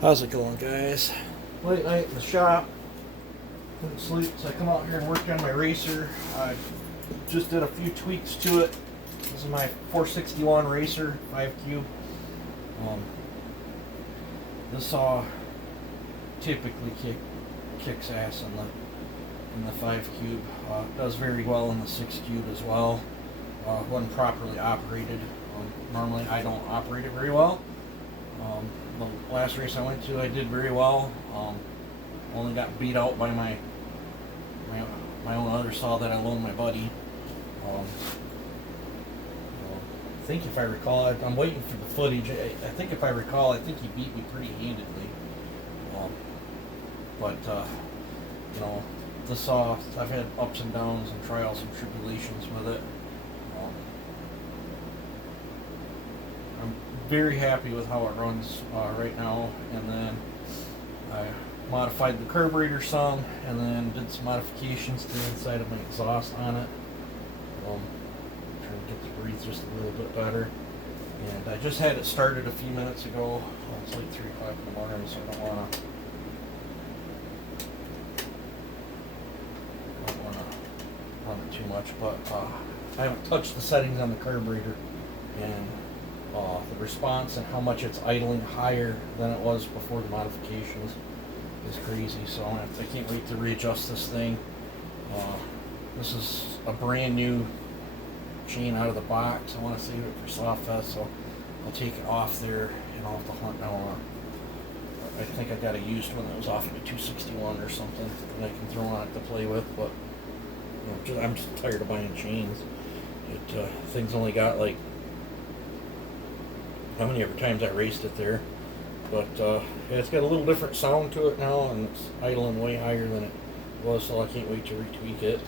How's it going, guys? Late night in the shop. Couldn't sleep, so I come out here and work on my racer. I just did a few tweaks to it. This is my 461 racer, 5cube. This saw typically kicks ass in the 5cube. Does very well in the 6cube as well. When properly operated. Normally I don't operate it very well. The last race I went to, I did very well. Only got beat out by my own other saw that I loaned my buddy. I think if I recall, I'm waiting for the footage. I think if I recall, I think he beat me pretty handedly. This saw, I've had ups and downs and trials and tribulations with it. I'm very happy with how it runs right now, and then I modified the carburetor some, and then did some modifications to the inside of my exhaust on it. Trying to get the breathe just a little bit better. And I just had it started a few minutes ago. Well, it's like 3 o'clock in the morning, so I don't want to run it too much. But I haven't touched the settings on the carburetor, and the response and how much it's idling higher than it was before the modifications is crazy. So I can't wait to readjust this thing. This is a brand new chain out of the box. I want to save it for soft fest, so I'll take it off there and I'll have to hunt now. I think I got a used one that was off of a 261 or something that I can throw on it to play with, but I'm just tired of buying chains. Thing's only got like how many ever times I raced it there, but yeah, it's got a little different sound to it now, and it's idling way higher than it was, so I can't wait to retweak it.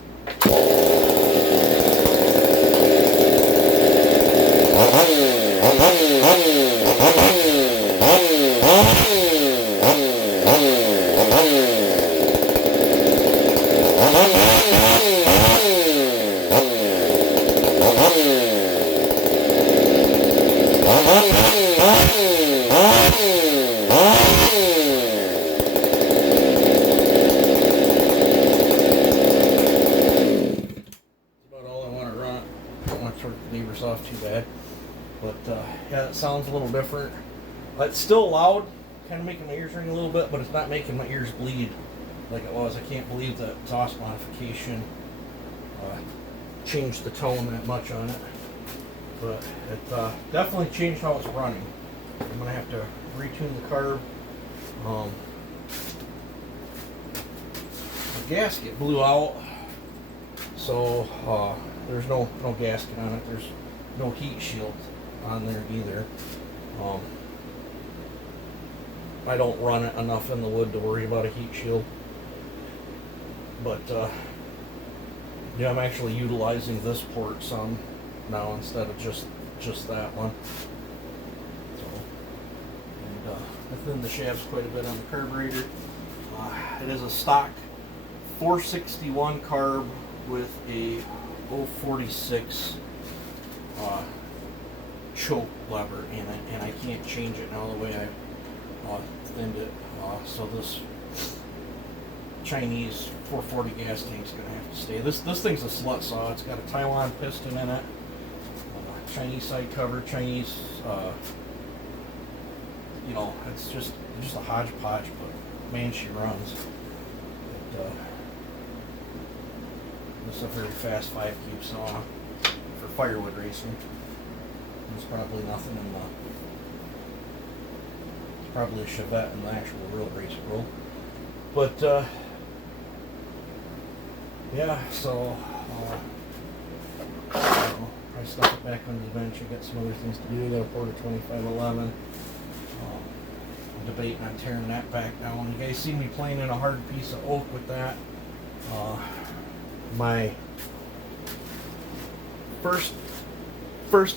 Off too bad, but yeah, it sounds a little different. It's still loud, kind of making my ears ring a little bit, but it's not making my ears bleed like it was. I can't believe that exhaust modification changed the tone that much on it, but it definitely changed how it's running. I'm gonna have to retune the carb. The gasket blew out, so there's no gasket on it. There's no heat shield on there either. I don't run it enough in the wood to worry about a heat shield, but yeah, I'm actually utilizing this port some now instead of just that one. So, and I thinned the shafts quite a bit on the carburetor. It is a stock 461 carb with a 046 choke lever in it, and I can't change it now the way I thinned it. So this Chinese 440 gas tank's gonna have to stay. This thing's a slut saw. It's got a Taiwan piston in it, Chinese side cover, Chinese. It's just a hodgepodge, but man, she runs. This is a very fast 5cube saw for firewood racing. There's probably nothing in the. It's probably a Chevette in the actual real race world. But yeah, so I stuck it back under the bench. I got some other things to do. Got a Porter 2511. I'm debating on tearing that back down. You guys see me playing in a hard piece of oak with that. My first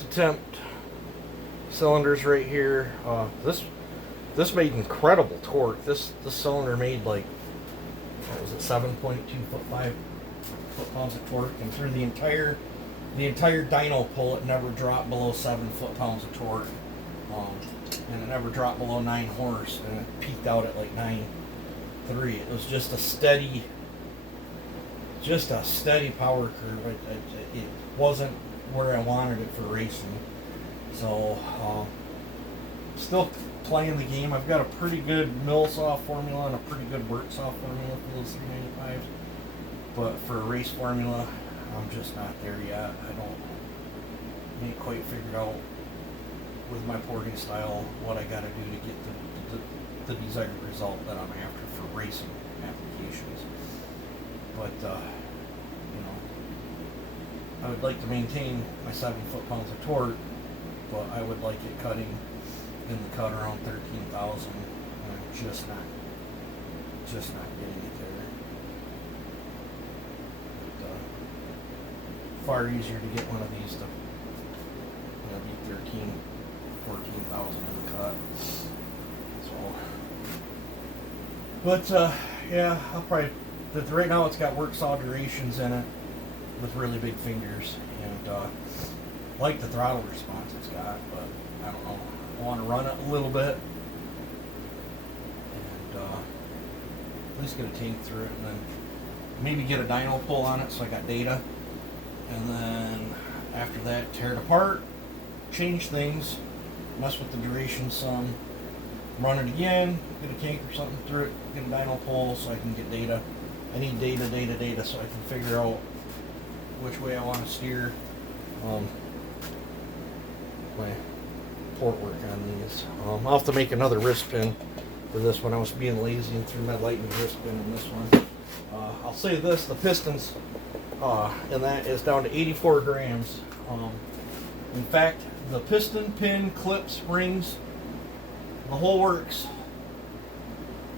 attempt cylinders right here. This made incredible torque. This cylinder made like, what was it, 7.2 foot-pounds of torque, and through the entire dyno pull, it never dropped below 7 foot-pounds of torque. and it never dropped below 9 horse, and it peaked out at like 9.3. It was just a steady power curve. It wasn't where I wanted it for racing. So, still playing the game. I've got a pretty good mill saw formula and a pretty good work saw formula for those 395s. But for a race formula, I'm just not there yet. I ain't quite figured out with my porting style what I gotta do to get the desired result that I'm after for racing applications. But, I would like to maintain my 7 foot-pounds of torque, but I would like it cutting in the cut around 13,000, and I'm just not getting it there. But, far easier to get one of these to be 13,000, 14,000 in the cut. So, but yeah, I'll probably. Right now it's got work saw durations in it with really big fingers, and like the throttle response it's got, but I don't know. I want to run it a little bit and at least get a tank through it, and then maybe get a dyno pull on it so I got data, and then after that tear it apart, change things, mess with the duration some, run it again, get a tank or something through it, get a dyno pull so I can get data. I need data so I can figure out which way I want to steer my port work on these. I'll have to make another wrist pin for this one. I was being lazy and threw my lightning wrist pin in this one. I'll say this, the pistons and that is down to 84 grams. In fact, the piston, pin, clips, rings, the whole works,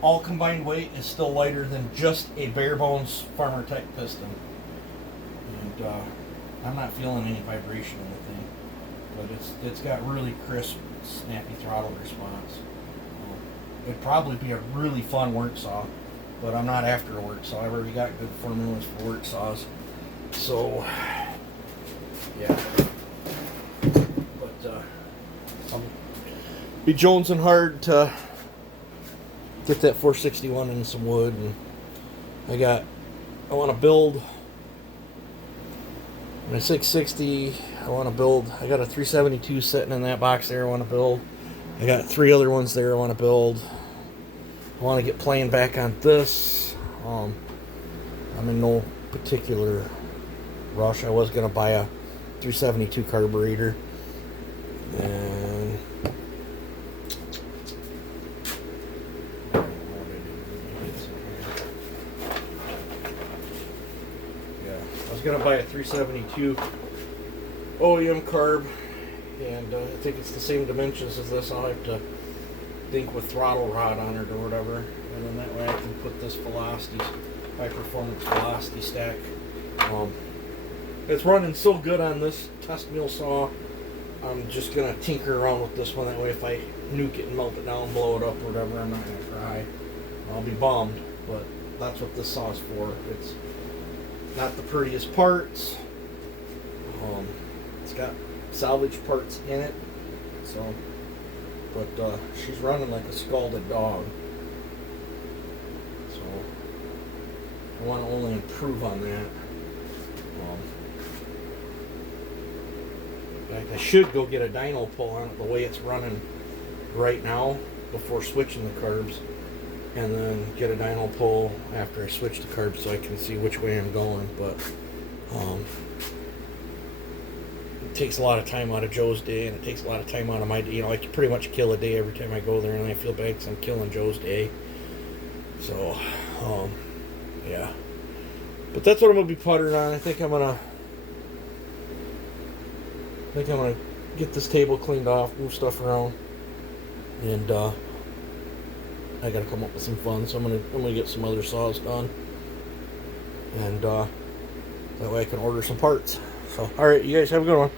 all combined weight is still lighter than just a bare bones Farmer Tech piston. And I'm not feeling any vibration in the thing, but it's got really crisp, snappy throttle response. It'd probably be a really fun work saw, but I'm not after a work saw. I've already got good formulas for work saws. So, yeah. But I'll be jonesing hard to get that 461 in some wood, and I want to build my 660. I want to build. I got a 372 sitting in that box there. I want to build. I got 3 other ones there I want to build. I want to get playing back on this. I'm in no particular rush. I was gonna buy a 372 carburetor, and gonna buy a 372 OEM carb, and I think it's the same dimensions as this. I'll have to think with throttle rod on it or whatever, and then that way I can put this velocity, high performance velocity stack. It's running so good on this test mill saw. I'm just gonna tinker around with this one. That way, if I nuke it and melt it down, blow it up or whatever, I'm not gonna cry. I'll be bummed, but that's what this saw is for. It's not the prettiest parts. It's got salvage parts in it, so. But she's running like a scalded dog. So I want to only improve on that. In fact, I should go get a dyno pull on it the way it's running right now before switching the carbs, and then get a dyno pull after I switch the carbs so I can see which way I'm going. But it takes a lot of time out of Joe's day, and it takes a lot of time out of my day. You know, I can pretty much kill a day every time I go there, and I feel bad because I'm killing Joe's day. So, yeah. But that's what I'm gonna be puttering on. I think I'm gonna get this table cleaned off, move stuff around, and I gotta come up with some fun. So I'm gonna get some other saws done, and that way I can order some parts. So, all right, you guys have a good one.